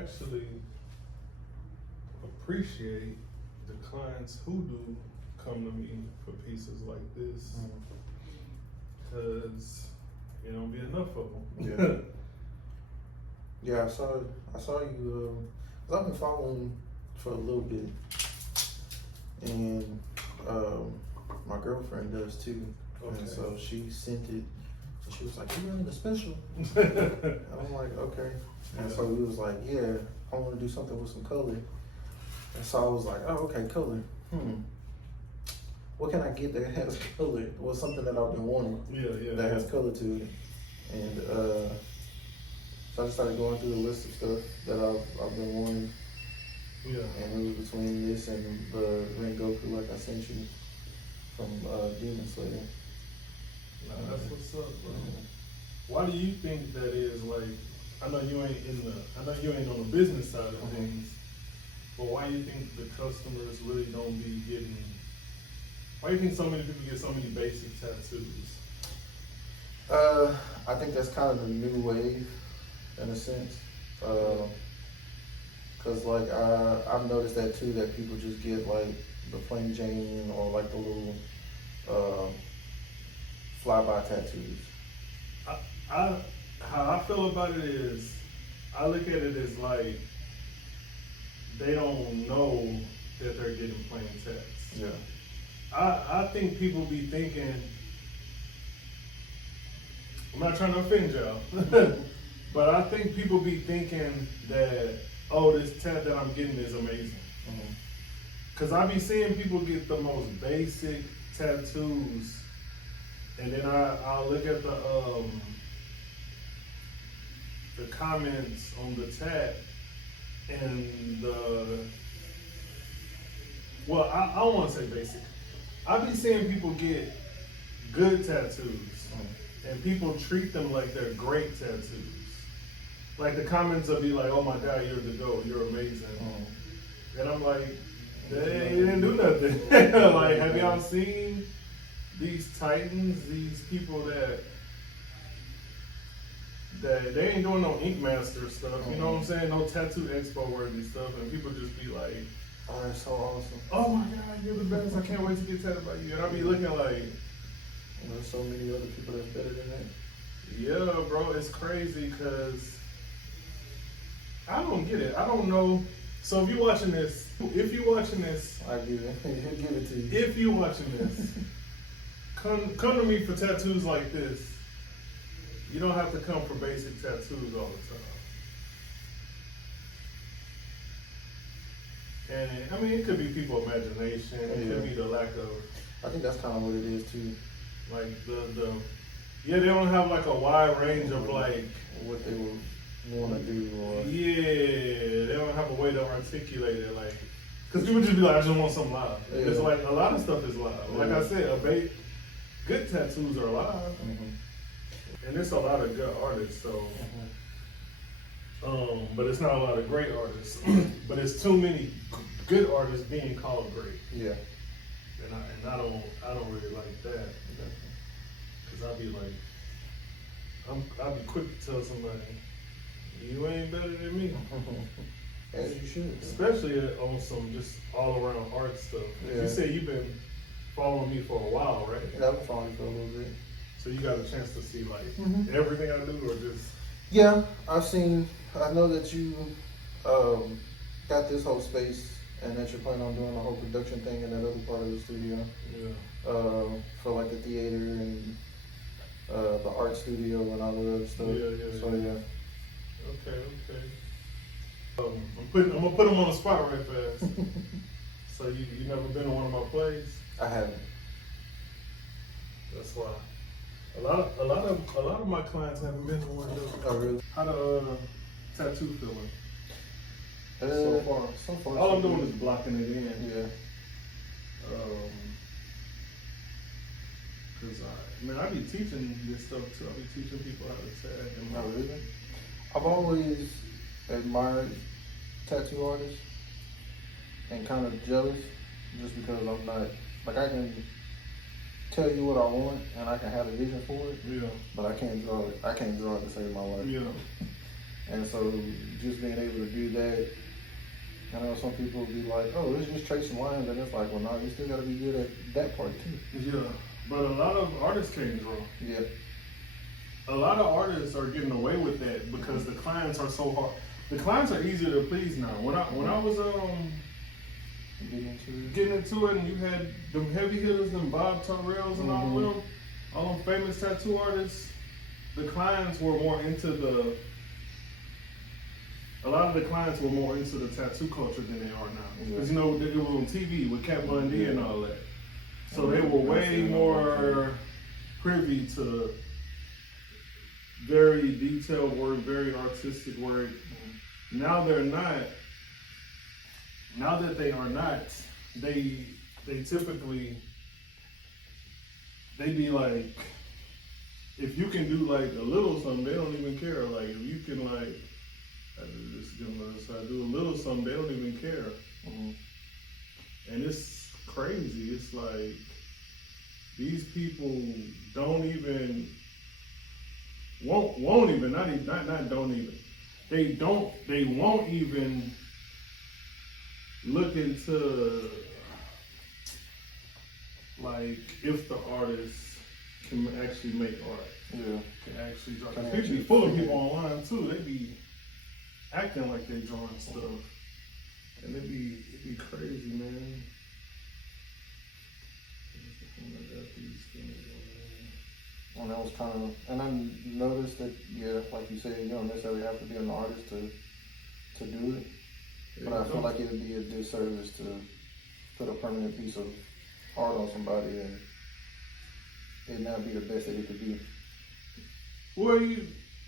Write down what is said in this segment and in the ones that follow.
actually appreciate the clients who do come to me for pieces like this, because it don't be enough of them. Yeah. Yeah, I saw you, cause I've been following for a little bit, and my girlfriend does too. Okay. And so she sent it, and she was like, "You running a special?" And I'm like, "Okay." And so we was like, "Yeah, I want to do something with some color." And so I was like, "Oh, okay, color. What can I get that has color?" Well, something that I've been wanting. That has color to it. And so I just started going through the list of stuff that I've been wanting. Yeah. And it was between this and the Rengoku, like I sent you from Demon Slayer. Nah, that's what's up, bro. Why do you think that is? Like, I know you ain't on the business side of things, but why do you think the customers really don't be getting? Why do you think so many people get so many basic tattoos? I think that's kind of the new wave, in a sense. Cause like I've noticed that too, that people just get like the plain Jane or like the little flyby tattoos. How I feel about it is, I look at it as like they don't know that they're getting plain tats. Yeah. I think people be thinking, I'm not trying to offend y'all, but I think people be thinking that, oh, this tat that I'm getting is amazing. Cause I be seeing people get the most basic tattoos, and then I'll look at the comments on the tat, and I don't want to say basic. I be seeing people get good tattoos, and people treat them like they're great tattoos. Like the comments will be like, "Oh my God, you're the GOAT, you're amazing," and I'm like, they didn't do nothing. Like, have y'all seen these titans? These people that they ain't doing no Ink Master stuff. You know what I'm saying? No Tattoo Expo worthy stuff, and people just be like, "Oh, that's so awesome! Oh my God, you're the best! I can't wait to get tattooed by you." And I be looking like, there's so many other people that's better than that. Yeah, bro, it's crazy because I don't get it. I don't know. So if you're watching this, I give it. He'll give it to you. If you're watching this, come to me for tattoos like this. You don't have to come for basic tattoos all the time. And I mean, it could be people's imagination. It could be the lack of. I think that's kind of what it is too. Like they don't have like a wide range of like what they would want to do, or they don't have a way to articulate it, like, because people just be like, I just want something live. It's like a lot of stuff is live. Like I said, good tattoos are live, and there's a lot of good artists. So, but it's not a lot of great artists. But it's too many good artists being called great. Yeah. And I don't really like that. Cause I'll be like, I'll be quick to tell somebody, you ain't better than me. As you should. Especially on some just all around art stuff. You say you've been following me for a while, right? Yeah, I've been following you for a little bit. So you got a chance to see like everything I do, or just? Yeah, I know that you got this whole space, and that you're planning on doing the whole production thing in that other part of the studio. Yeah. For like the theater and the art studio and all the other stuff. Yeah. Okay. I'm gonna put them on the spot right fast. So you never been to one of my plays? I haven't. That's why. A lot of my clients haven't been to one of those. Oh really? How the tattoo feeling? So far. All I'm doing is blocking it in. Yeah. Cause I be teaching this stuff too. I be teaching people how to tag. Oh really? I've always admired tattoo artists and kind of jealous, just because I'm not, like, I can tell you what I want and I can have a vision for it. Yeah. But I can't draw it. I can't draw it to save my life. Yeah. And so just being able to do that, I know some people will be like, oh, it's just tracing lines, and it's like, well, no, you still got to be good at that part too. Yeah, but a lot of artists can't draw. Yeah. A lot of artists are getting away with that because the clients are so hard. The clients are easier to please now. When I was getting into it, and you had them heavy hitters, them Bob Terrells and all them famous tattoo artists, the clients were more into a lot of the clients were more into the tattoo culture than they are now. Because you know, it was on TV with Cat Von D and all that. So they were way more privy to very detailed work, very artistic work. Now they're not. Now that they are not, they typically, they be like, if you can do like a little something, they don't even care. Like if you can like, I do a little something, they don't even care. And it's crazy. It's like these people don't even won't even they won't even look into like if the artist can actually make art. Yeah. Can actually draw. People be full of people online too. They be acting like they drawing stuff. And it be crazy, man. And that was kind of, and I noticed that, yeah, like you said, you don't necessarily have to be an artist to do it. But I feel like it would be a disservice to put a permanent piece of art on somebody and it not be the best that it could be. Well,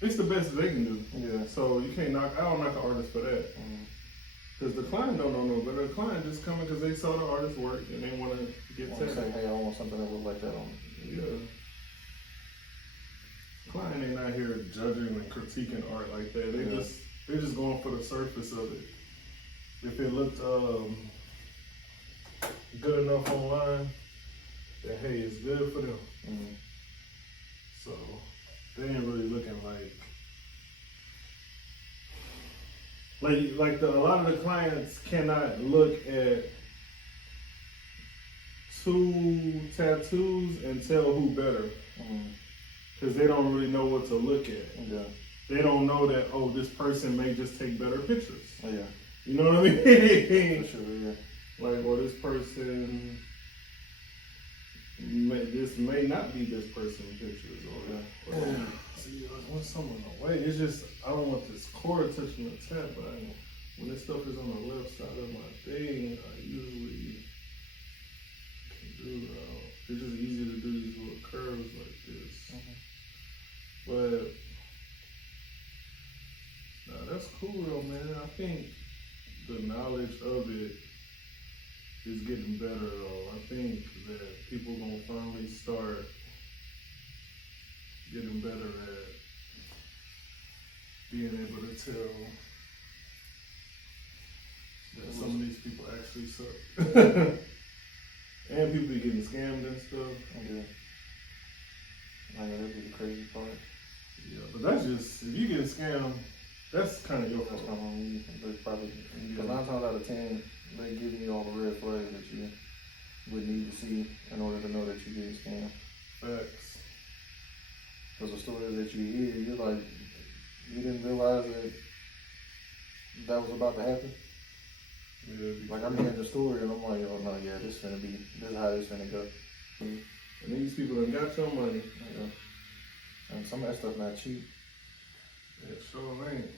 it's the best they can do. Yeah. So you can't knock. I don't knock an artist for that. Because the client don't know no better. The client just coming because they saw the artist's work and they want to get tattooed. Say, hey, I want something that looks like that on me. Yeah. Client ain't out here judging and critiquing art like that. They're just going for the surface of it. If it looked good enough online, then hey, it's good for them. So they ain't really looking like a lot of the clients cannot look at 2 tattoos and tell who better. Because they don't really know what to look at. Yeah. They don't know that, oh, this person may just take better pictures. Oh, yeah. You know what I mean? For sure, yeah. Like, well, this person, this may not be this person's pictures. Or see, I want someone away. It's just, I don't want this cord touching the tab, but when this stuff is on the left side of my thing, I usually can do it's just easy to do these little curves like this. But that's cool though, man. I think the knowledge of it is getting better though. I think that people gonna finally start getting better at being able to tell that some of these people actually suck. And people be getting scammed and stuff. Yeah. I know that'd be the crazy part. Yeah, but that's just, if you get scammed, that's kind of your fault. That's kind of on you. But probably, because 9 times out of 10, they give you all the red flags that you would need to see in order to know that you're getting scammed. Facts. Because the story that you hear, you're like, you didn't realize that was about to happen. Yeah, like I'm hearing the story and I'm like, oh no, yeah, this is how this finna go. And these people done got your money. Yeah. And some of that stuff not cheap. Yeah, sure ain't.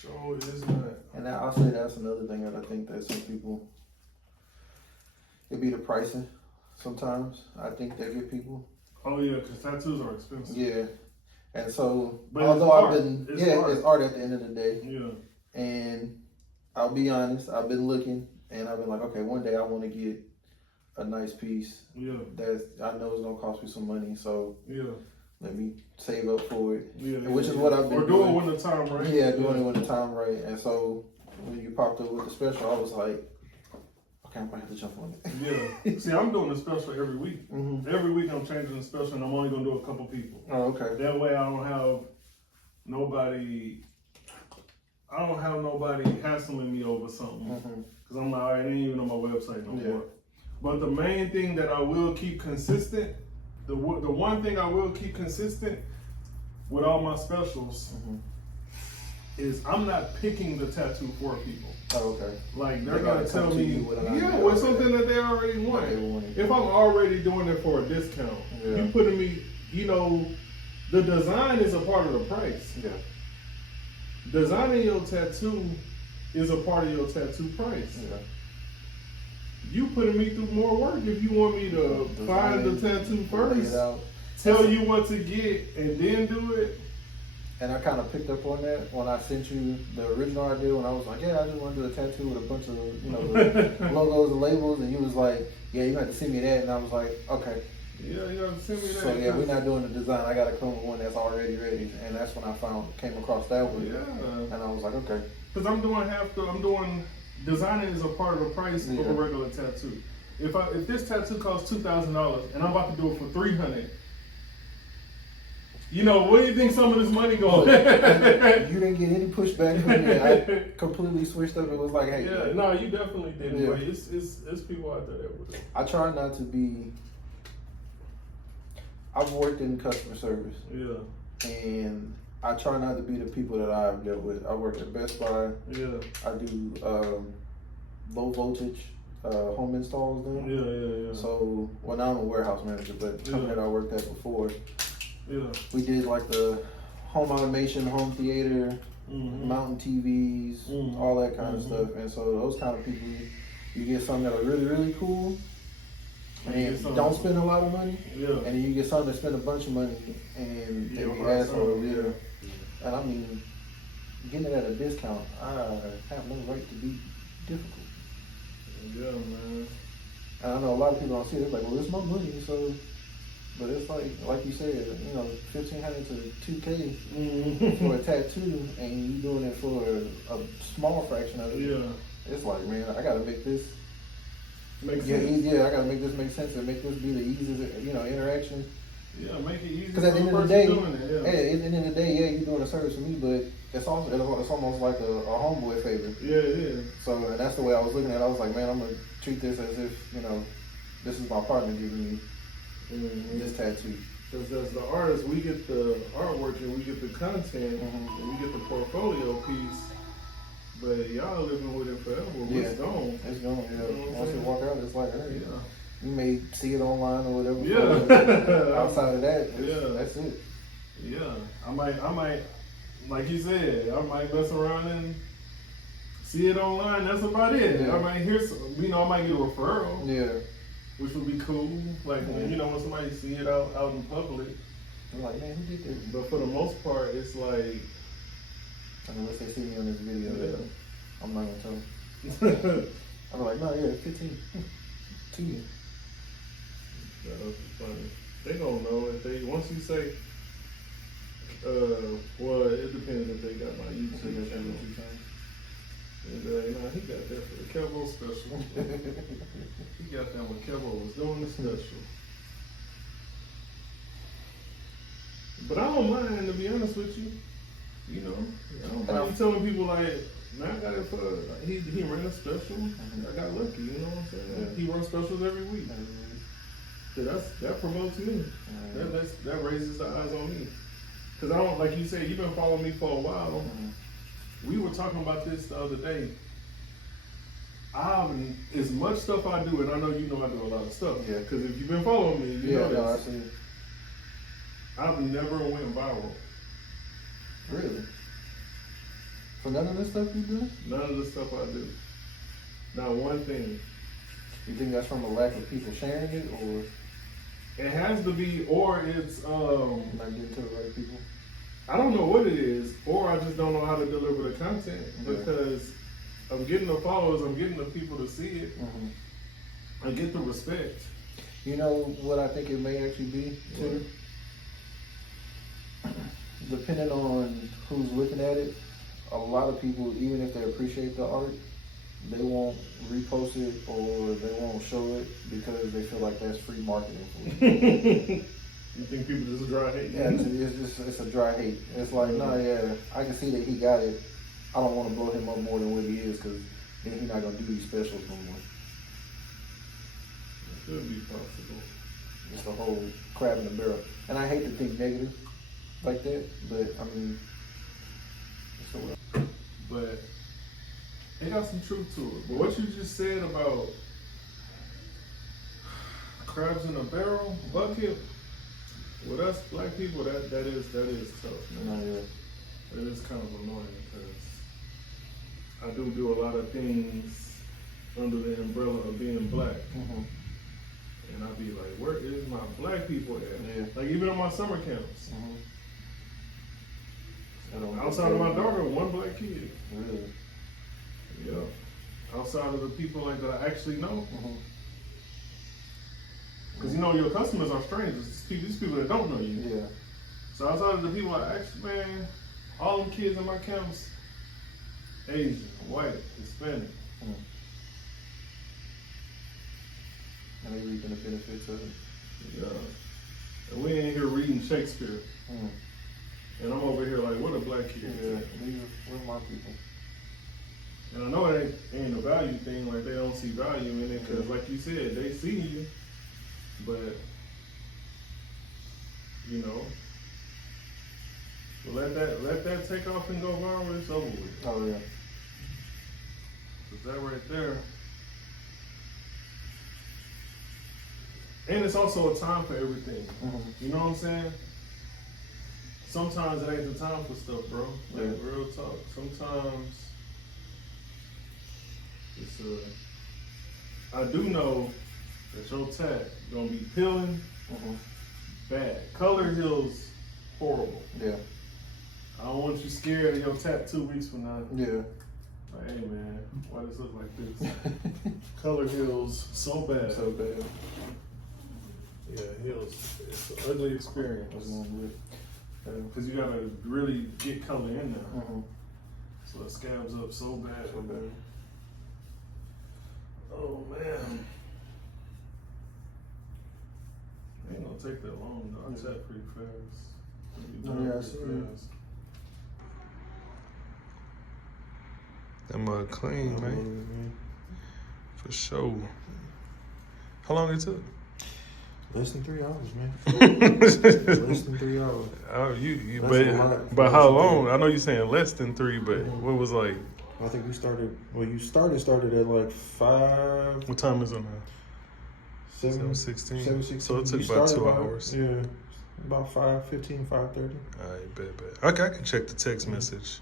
Sure is not. And I'll say that's another thing that I think that some people, it be the pricing sometimes. I think they get people. Oh yeah, because tattoos are expensive. Yeah. And so, but although art. It's art at the end of the day. Yeah. And I'll be honest, I've been looking and I've been like, okay, one day I want to get a nice piece. Yeah. That I know is gonna cost me some money, so yeah. Let me save up for it. Yeah. Which is what I've been doing. Or doing when the time right. Yeah, doing it when the time right. And so when you popped up with the special, I was like, okay, I'm gonna have to jump on it. Yeah. See, I'm doing the special every week. Every week I'm changing the special and I'm only gonna do a couple people. Oh, okay. That way I don't have I don't have nobody hassling me over something. Cause I'm like, all right, it ain't even on my website no more. But the main thing that I will keep consistent, the one thing I will keep consistent with all my specials is I'm not picking the tattoo for people. Oh, okay. Like they're gonna tell me, with something that they already want. If I'm already doing it for a discount, you putting me, you know, the design is a part of the price. Yeah. Designing your tattoo is a part of your tattoo price. Yeah. You putting me through more work if you want me to find the tattoo first, tell you what to get, and then do it. And I kind of picked up on that when I sent you the original idea when I was like, yeah, I just want to do a tattoo with a bunch of, you know, the logos and labels. And you was like, yeah, you have to send me that. And I was like, okay. Yeah, you have to send me that. So yeah, we're not doing the design. I got to come with one that's already ready. And that's when I came across that one. Yeah. And I was like, okay. Because I'm doing designing is a part of the price of a regular tattoo. If this tattoo costs $2,000 and I'm about to do it for $300, you know, where do you think some of this money goes? You didn't get any pushback from me. I completely switched up. It was like, hey. Yeah, no, you definitely didn't. Yeah. But it's people out there that would. I try not to be. I've worked in customer service. Yeah. And I try not to be the people that I've dealt with. I work at Best Buy. Yeah. I do low voltage home installs then. Yeah. So, well, now I'm a warehouse manager, but the company that I worked at before, we did like the home automation, home theater, mountain TVs, all that kind of stuff. And so those kind of people, you get some that are really, really cool, and don't spend a lot of money. Yeah. And then you get some that spend a bunch of money and they be assholes. Yeah. And I mean, getting it at a discount, I have no right to be difficult. Yeah, man. And I know a lot of people don't see it. It's like, well, it's my money, so. But it's like you said, you know, $1,500 to $2,000 for a tattoo, and you doing it for a small fraction of it. Yeah. It's like, man, I gotta make this make sense. Yeah, I gotta make this make sense and make this be the easiest, you know, interaction. Yeah, make it easy. Because at the end of the day, at the end of the day, yeah, you're doing a service for me, but it's almost like a homeboy favor. Yeah, it is. So and that's the way I was looking at it. I was like, man, I'm gonna treat this as if, you know, this is my partner giving me this tattoo. Because as the artist, we get the artwork and we get the content and we get the portfolio piece. But y'all living with it forever. It's gone. It's gone. Yeah. Once you walk out, it's like, hey, you may see it online or whatever. Yeah. Outside of that, that's it. Yeah. I might, like you said, I might mess around and see it online. That's about it. Yeah. I might hear some, you know, I might get a referral. Yeah. Which would be cool. Like, you know, when somebody see it out in public. I'm like, man, who did this? But for the most part, it's like, unless they see me on this video, I'm not gonna tell them. I'm like, no, 15. 2. That's funny. They gonna know if they, once you say, well, it depends if they got my YouTube channel. And he got that for the Kevo special. He got that when Kevo was doing the special. But I don't mind, to be honest with you. You know, I don't mind telling people like, man, I got it for, he ran a special. I got lucky, you know what I'm saying? Yeah. He runs specials every week. So that promotes me. That raises the eyes on me. Cause I don't, like you said, you've been following me for a while. We were talking about this the other day. As much stuff I do, and I know you know I do a lot of stuff. Yeah. Because if you've been following me, you know this. No, I see it. I've never went viral. Really? For none of the stuff you do? None of the stuff I do. Not one thing. You think that's from a lack of people sharing it, or? It has to be, or it's not getting to the right people. I don't know what it is, or I just don't know how to deliver the content because I'm getting the followers, I'm getting the people to see it. I get the respect. You know what I think it may actually be too? Depending on who's looking at it, a lot of people, even if they appreciate the art, they won't repost it or they won't show it because they feel like that's free marketing for them. You think people just dry hate? Yeah, it's a dry hate. It's like, nah, yeah, I can see that he got it. I don't want to blow him up more than what he is, because then he's not gonna do these specials no more. It could be possible. It's the whole crab in the barrel, and I hate to think negative like that, but I mean, it's a way. But it got some truth to it. But what you just said about crabs in a barrel bucket, with us black people, that is tough. No, yeah. It is kind of annoying because I do a lot of things under the umbrella of being black. Mm-hmm. And I be like, where is my black people at? Yeah. Like even on my summer camps. Mm-hmm. Outside of my daughter, one black kid. Really? Yeah. Outside of the people like that I actually know. Mm-hmm. Because you know your customers are strangers. These people that don't know you. Yeah. So outside of the people I actually, man, all them kids in my camps, Asian, white, Hispanic. Mm. And they reaping the benefits of it. Yeah. And we ain't here reading Shakespeare. Mm. And I'm over here like, what a black kid. Yeah, we're my people. And I know it ain't a value thing, like they don't see value in it, because like you said, they see you, but, you know, let that take off and go viral, it's over with. Oh yeah. Cause that right there. And it's also a time for everything. Mm-hmm. You know what I'm saying? Sometimes it ain't the time for stuff, bro. Like real talk. Sometimes it's I do know that your tat gonna be peeling bad. Color heals horrible. Yeah. I don't want you scared of your tat 2 weeks from now. Yeah. Like, hey man, why does it look like this? Color heals so bad. So bad. Yeah, it heals. It's an ugly experience. Because you gotta really get color in there. Mm-hmm. So it scabs up so bad. So bad. Oh man. It ain't gonna take that long though. I chat pretty fast. Oh, yeah, I see it. That mug clean, man. For sure. How long it took? Less than 3 hours, man. Less than 3 hours. Oh, That's a lot. but how long? I know you're saying less than 3, but what was like? I think we started. Well, you started at like 5. What time is it now? 7:16. 7:16. So it took We about started 2 hours. Yeah, about 5:15, 5:30. All right, bet. Okay, I can check the text message.